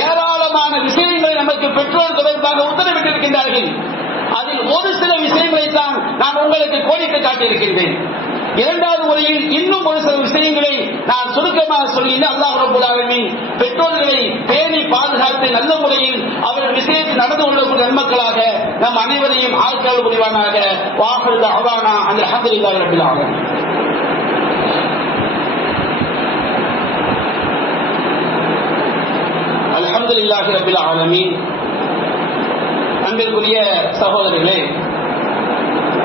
ஏராளமான விஷயங்களை நமக்கு பெற்றோர் தொடர்பாக உத்தரவிட்டிருக்கின்றார்கள். அதில் ஒரு சில விஷயங்களை தான் நான் உங்களுக்கு கோடிட்டு காட்டியிருக்கின்றேன். இரண்டாவது முறையில் இன்னும் ஒரு சில விஷயங்களை நான் சுருக்கமாக சொல்லி அல்லாஹ் ரப்பல் ஆலமீன் பெற்றோர்களை பேணி பாதுகாத்து நல்ல முறையில் அவர்கள் விஷயத்தில் நடந்து கொள்ளக்கூடிய நன்மக்களாக நம் அனைவரையும் ஆட்கள் புரிவானாக. வாஹிரு தஅவானா அல்ஹம்துலில்லாஹி ரப்பில் ஆலமீன். அல்ஹம்துலில்லாஹி ரப்பில் ஆலமீன். அன்பிற்குரிய சகோதரர்களே,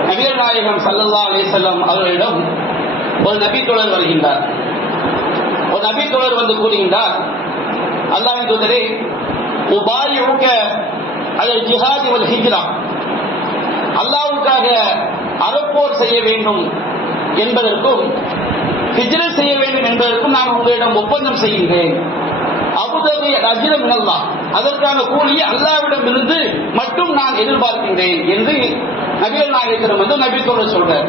நபிகள் நாயகம் ஸல்லல்லாஹு அலைஹி வஸல்லம் அவர்களிடம் ஒரு நபி தோழர் வருகின்றார். ஒரு நபி தோழர் வந்து கூறுகின்றார், அல்லாஹ்வின் தூதரே, உபாயிஉக அலல் ஜிஹாத் வல் ஹிஜ்ரா, அல்லாஹ்வுக்காக அறப்போர் செய்ய வேண்டும் என்பதற்கும் ஹிஜ்ரத் செய்ய வேண்டும் என்பதற்கும் நான் உங்களிடம் ஒப்பந்தம் செய்கின்றேன். அபுதபி அஜ்ர மினல்லாஹ், அதற்கான கூலியை அல்லாஹ்விடம் இருந்து மட்டும் நான் எதிர்பார்க்கின்றேன் என்று நபிகள் நாயகத்திடம் வந்து நபி தோழர் சொல்றார்.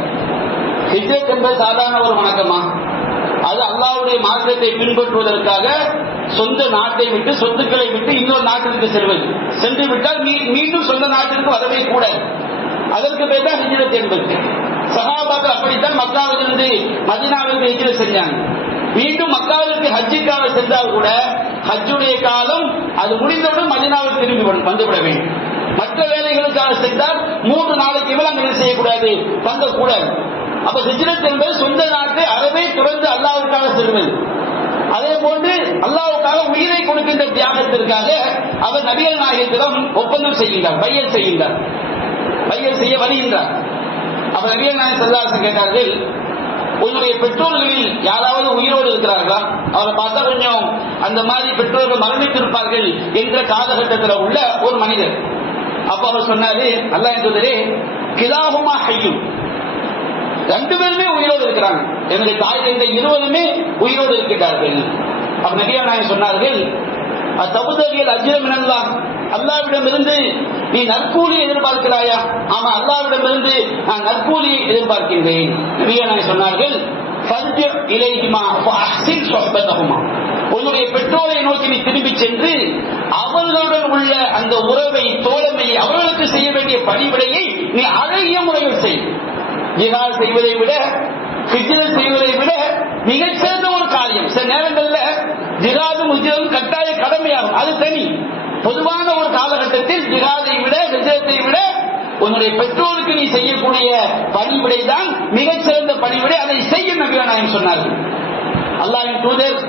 ஹிஜ்ரத் என்பது சாதாரண ஒரு வணக்கமா? அது அல்லாஹ்வுடைய மார்க்கத்தை பின்பற்றுவதற்காக சொந்த நாட்டை விட்டு சொத்துக்களை விட்டு இன்னொரு நாட்டிற்கு செல்வது. சென்று விட்டால் மீண்டும் சொந்த நாட்டிற்கு வரவே கூடாது. அதற்கு பேர் தான் ஹிஜ்ரத் என்பது. சஹாபாக்கள் அப்படித்தான் மக்காவிலிருந்து மதீனாவிற்கு ஹிஜ்ரத் செஞ்சாங்க. மீண்டும் மக்காவிற்கு ஹஜ்ஜுக்காக சென்றால் கூட ஹஜ்ஜுடைய காலம் அது முடிந்தவுடன் மதீனாவுக்கு திரும்பி வந்துவிட வேண்டும். மற்ற வேலைகளுக்காக சென்றால் 3 நாளைக்கு மேல் அங்கே செய்யக்கூடாது, தங்கக்கூடாது. அப்ப ஹிஜ்ரத் என்பது சொந்த நாட்டை அறவே துறந்து அல்லாஹ்வுக்காக செல்வது. அதே போன்று அல்லாஹ்வுக்காக உயிரை கொடுக்கின்ற தியாகத்திற்காக அவர் நபிகள் நாயகத்திடம் ஒப்பந்தம் செய்கின்றார், பையல் செய்கின்றார், பையல் செய்ய வருகின்றார். அப்ப நபிகள் நாயகம் ஸல்லல்லாஹு அலைஹி வஸல்லம் கேட்டார்கள், உங்களுடைய பெற்றோர்களில் யாராவது உயிரோடு இருக்கிறார்களா? அவரை பார்த்தா கொஞ்சம் அந்த மாதிரி பெற்றோர்கள் மரணித்திருப்பார்கள் என்ற காலகட்டத்தில் உள்ள ஒரு மனிதர். அப்ப அவர் சொன்னாரு, அல்லாஹ்வின் தூதரே, கிலாஹுமா ஹய்யும், 2 பேருமே உயிரோடு இருக்கிறாங்க. என்னுடைய தாய் தந்தை இருவருமே உயிரோடு இருக்கிறார்கள். அப்ப நபிகள் நாயகம் சொன்னார்கள், தபுதகியல் அஜ்ர மினல்லாஹ், அல்லாஹ்விடமிருந்து நீ நற்கூலியை எதிர்பார்க்கிறாயா? ஆமா, அல்லாஹ்விடமிருந்து நான் நற்கூலியை எதிர்பார்க்கின்றேன். நபிகள் நாயகம் சொன்னார்கள், ஃபர்ஜி இலைஹிமா ஃபஅஹ்சின் சுஹ்பதஹுமா, உன்னுடைய பெற்றோரை நோக்கி நீ திரும்பி சென்று அவர்களுடன் உள்ள அந்த உறவை, தோழமையை, அவர்களுக்கு செய்ய வேண்டிய பணிவிடையை நீ அழகிய முறையில் செய். ஜிஹாத் செய்வதை விட, ஹிஜ்ரத் செய்வதை விட மிகச்சிறந்த ஒரு காரியம். சில நேரங்களில் ஜிஹாதும் ஹிஜ்ரத்தும் கட்டாய கடமையாகும், அது தனி. பொதுவான ஒரு காலகட்டத்தில் ஜிஹாதை விட, ஹிஜ்ரத்தை விட உன்னுடைய பெற்றோருக்கு நீ செய்யக்கூடிய பணிவிடை தான் மிகச்சிறந்த பணிவிடை. அதை செய்ய நபிகள் நாயகம் சொன்னார்கள். அல்லாஹ்வின் தூதர்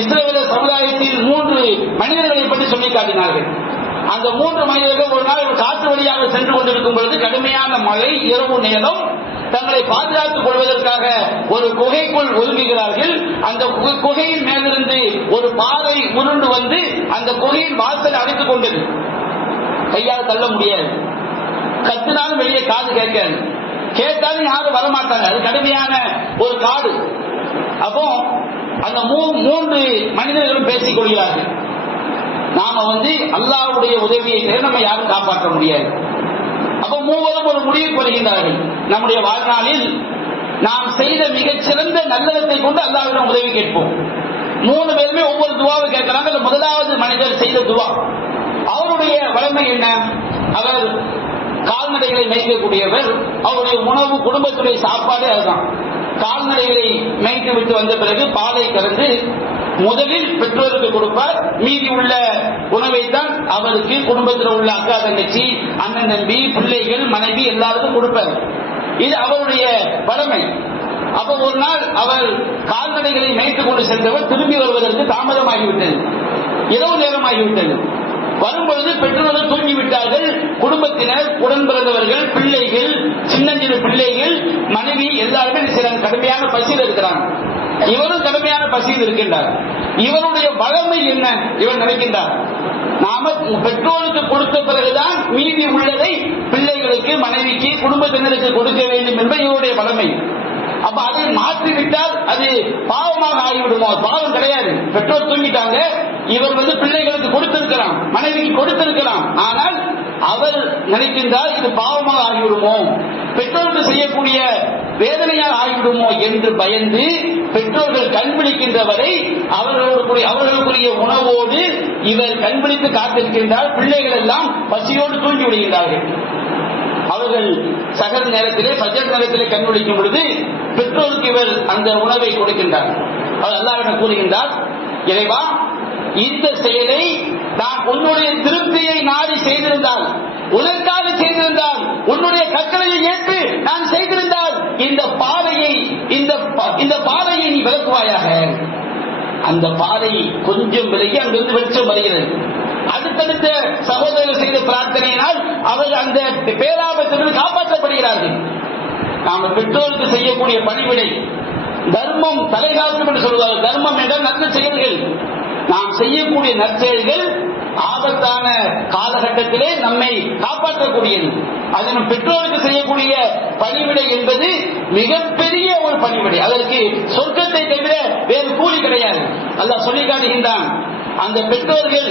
இஸ்ரவேல் சமுதாயத்தில் 3 மனிதர்களை பற்றி சொல்லி காட்டினார்கள். அந்த 3 மனிதர்கள் ஒரு நாள் ஒரு காற்று வழியாக சென்று கொண்டிருக்கும் பொழுது கடுமையான மழை, இரவு நேரம், தங்களை பாதுகாத்துக் கொள்வதற்காக ஒரு குகைக்குள் ஒதுங்குகிறார்கள். அந்த குகையின் மேலிருந்து ஒரு பாறை உருண்டு வந்து அந்த குகையின் வாசலை அடைத்துக் கொண்டது. கையால் தள்ள முடியாது, கத்தினாலும் வெளியே காது கேட்காது, கேட்டாலும் யாரும் வரமாட்டாங்க. அது கடுமையான ஒரு காடு. அப்போ அந்த 3 மனிதர்களும் பேசிக் கொள்கிறார்கள், நாம அல்லாஹ்வுடைய உதவியை தவிர நம்ம யாரும் காப்பாற்ற முடியாது. அப்ப மூவரும் ஒரு முடிவு வருகின்றார்கள், நம்முடைய வாழ்நாளில் நாம் செய்த மிகச்சிறந்த நல்லதை கொண்டு அல்லாஹ்விடம் உதவி கேட்போம். 3 பேருமே ஒவ்வொரு துவாவை கேட்கிறாங்க. முதலாவது மனிதர் செய்த துவா, அவருடைய வளமை என்ன? அவர் கால்நடைகளை மேய்க்கக்கூடியவர். அவருடைய உணவு, குடும்பத்துடைய சாப்பாடு அதுதான். கால்நடைகளை மேய்த்து விட்டு வந்த பிறகு பாலை கறந்து முதலில் பெற்றோருக்கு கொடுப்பார். மீதி உள்ள உணவை தான் அவருக்கு, குடும்பத்தில் உள்ள அக்கா, தங்கச்சி, அண்ணன், தம்பி, பிள்ளைகள், மனைவி எல்லாருக்கும் கொடுப்பார். இது அவருடைய வளமை. அப்ப ஒரு நாள் அவர் கால்நடைகளை மேய்த்துக் கொண்டு சென்றவர் திரும்பி வருவதற்கு தாமதமாகிவிட்டது, இரவு நேரமாகிவிட்டது. வரும்பொழுது பெற்றோர்கள் தூங்கிவிட்டார்கள். குடும்பத்தினர், உடன் பிறந்தவர்கள், பிள்ளைகள், சின்னஞ்சிறு பிள்ளைகள், மனைவி எல்லாருமே சில கடுமையான பசியில் இருக்கிறாங்க. இவரும் கடுமையான பசியில் இருக்கின்றார். இவருடைய வளமை என்ன? இவர் நினைக்கின்றார், நாம பெற்றோருக்கு கொடுத்த பிறகுதான் மீதி உள்ளதை பிள்ளைகளுக்கு, மனைவிக்கு, குடும்பத்தினருக்கு கொடுக்க வேண்டும் என்பது இவருடைய வளமை. அப்ப அதை மாற்றிவிட்டால் அது பாவமாக ஆகிவிடுமோ? பாவம் கிடையாது. பெற்றோர் தூங்கிட்டாங்க, இவர் பிள்ளைகளுக்கு கொடுத்திருக்கலாம், மனைவிக்கு கொடுத்திருக்கலாம். ஆனால் அவர் நினைக்கின்றார், இது பாவமாக ஆகிவிடுமோ? பெற்றோருக்கு செய்யக்கூடிய வேதனையால் ஆகிவிடுமோ என்று பயந்து பெற்றோர்கள் கண்பிடிக்கின்ற வரை அவர்களுக்குரிய உணவோடு இவர் கண்பிடித்து காத்திருக்கின்றார். பிள்ளைகள் எல்லாம் பசியோடு தூங்கி விடுகின்றார்கள். அவர்கள் சகர் நேரத்திலே ஃபஜர் நேரத்திலே கண்பிடிக்கும் பொழுது பெற்றோருக்கு இவர் அந்த உணவை கொடுக்கின்றார். அவர் அல்லாஹ்விடம் கூறுகின்றார், இறைவா, இந்த செயலை நான் உன்னுடைய திருப்தியை நாடி செய்திருந்தால், உனக்காக செய்திருந்தால், உன்னுடைய கட்டளையை ஏற்று நான் செய்திருந்தால் இந்த பாறையை நீ விளக்குவாயாக. அந்த பாறை கொஞ்சம் விலகி அங்கிருந்து வெளிச்சம் வருகிறது. அடுத்தடுத்த சகோதரர்கள் செய்த பிரார்த்தனையினால் அவர்கள் அந்த பேராபத்திலிருந்து காப்பாற்றப்படுகிறார்கள். நாம் பெற்றோருக்கு செய்யக்கூடிய பணிவிடை தர்மம் தலைகாக்கும் என்று சொல்வார்கள். தர்மம் என்றால் நல்ல செயல்கள். நாம் செய்யக்கூடிய நற்செயல்கள் ஆபத்தான காலகட்டத்திலே நம்மை காப்பாற்றக்கூடியது. அது நம் பெற்றோருக்கு செய்யக்கூடிய பணிவிடை என்பது மிகப்பெரிய ஒரு பணிவிடை. அதற்கு சொர்க்கத்தை தவிர வேறு கூலி கிடையாது. அல்லாஹ் சொல்லி காட்டுகின்றான், அந்த பெற்றோர்கள்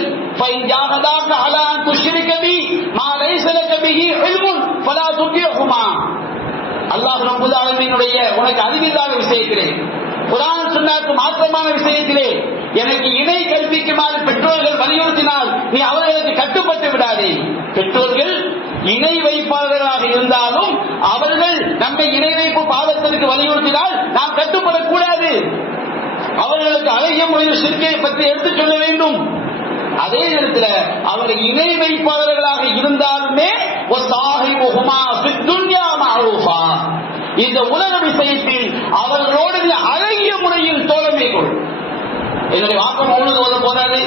அல்லாஹ் ரப்பல் ஆலமீனுடைய உனக்கு அறிவில்லாத விஷயத்திலே, குர்ஆன் சுன்னத்துக்கு மாற்றமான விஷயத்திலே எனக்கு இணை கல்பிக்குமாறு பெற்றோர்கள் வலியுறுத்தினால் நீ அவர்களுக்கு கட்டுப்பட்டு விடாதே. பெற்றோர்கள் இணை வைப்பாளர்களாக இருந்தாலும் அவர்கள் நம்மை இணை வைப்பு பாவத்திற்கு வலியுறுத்தினால் நாம் கட்டுப்படக்கூடாது. அவர்களுக்கு அழகிய முறையில் ஷிர்க்கை பற்றி எடுத்துச் சொல்ல வேண்டும். அதே நேரத்தில் அவர்கள் இணை வைப்பாளர்களாக இருந்தாலுமே இந்த உலக விஷயத்தில் அவர்களோடு அழகிய முறையில் தோழமை கொள். என்னுடைய வாக்கம் ஓடுவது போறாது,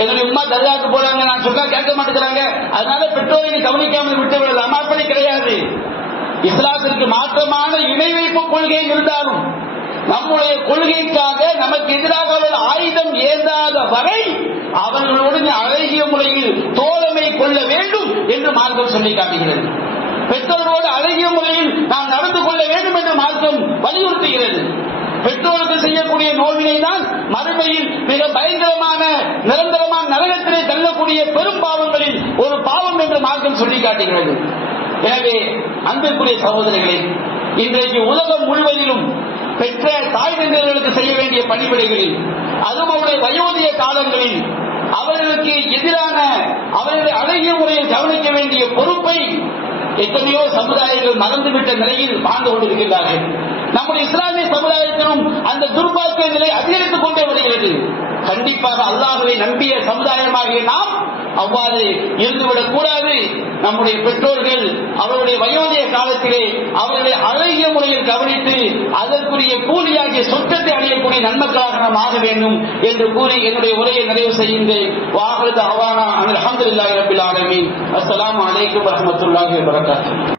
என்னுடைய உமா தர்காவுக்கு போறாங்க, நான் சொன்னா கேட்க மாட்டேங்கிறாங்க, அதனால பெற்றோரை கவனிக்காமல் விட்டு விடலாம். அப்படி கிடையாது. இஸ்லாத்திற்கு மாற்றமான இணை வைப்பு கொள்கை இருந்தாலும் நம்முடைய கொள்கைக்காக நமக்கு எதிராக ஆயுதம் ஏந்தாத வரை அவர்களோடு அழகிய முறையில் தோழமை கொள்ள வேண்டும் என்று மார்க்கம் சொல்லி காட்டுகிறது. பெற்றோரோடு அழகிய முறையில் நாம் நடந்து கொள்ள வேண்டும் என்று மார்க்கம் வலியுறுத்துகிறது. பெற்றோருக்கு செய்யக்கூடிய நோவினை தான் மறுமையில் மிக பயங்கரமான நிரந்தரமான நரகத்திலே தள்ளக்கூடிய பெரும் பாவங்களில் ஒரு பாவம் என்று மார்க்கம் சொல்லி காட்டுகிறது. எனவே அன்பிற்குரிய சகோதரர்களே, இன்றைக்கு உலகம் முழுவதிலும் பெற்ற தாய் தந்தையர்களுக்கு செய்ய வேண்டிய பணிவிடைகளில், அதுவும் அவருடைய வயோதிக காலங்களில் அவர்களுக்கு எதிரான அவர்களை அழகிய முறையில் கவனிக்க வேண்டிய பொறுப்பை எத்தனையோ சமுதாயங்கள் மறந்துவிட்ட நிலையில் வாழ்ந்து கொண்டிருக்கிறார்கள். நம்முடைய இஸ்லாமிய சமுதாயத்திலும் அந்த துர்பாக்கிய நிலை அதிகரித்துக் கொண்டே வருகிறது. கண்டிப்பாக அல்லாஹ்வை நம்பிய சமுதாயமாகிய நாம் அவ்வாறு இருந்துவிடக் கூடாது. நம்முடைய பெற்றோர்கள் அவருடைய வயோதிக காலத்திலே அவர்களை அழகிய முறையில் கவனித்து அதற்குரிய கூலியாகிய சொர்க்கத்தை அடையக்கூடிய நன்மக்களாக நாம் ஆக வேண்டும் என்று கூறி என்னுடைய உரையை நிறைவு செய்கின்றேன். வாஹிரு தஅவானா அல்ஹம்துலில்லாஹி ரப்பில் ஆலமீன். அஸ்ஸலாமு அலைக்கும் வரஹ்மத்துல்லாஹி வபரகாத்துஹு.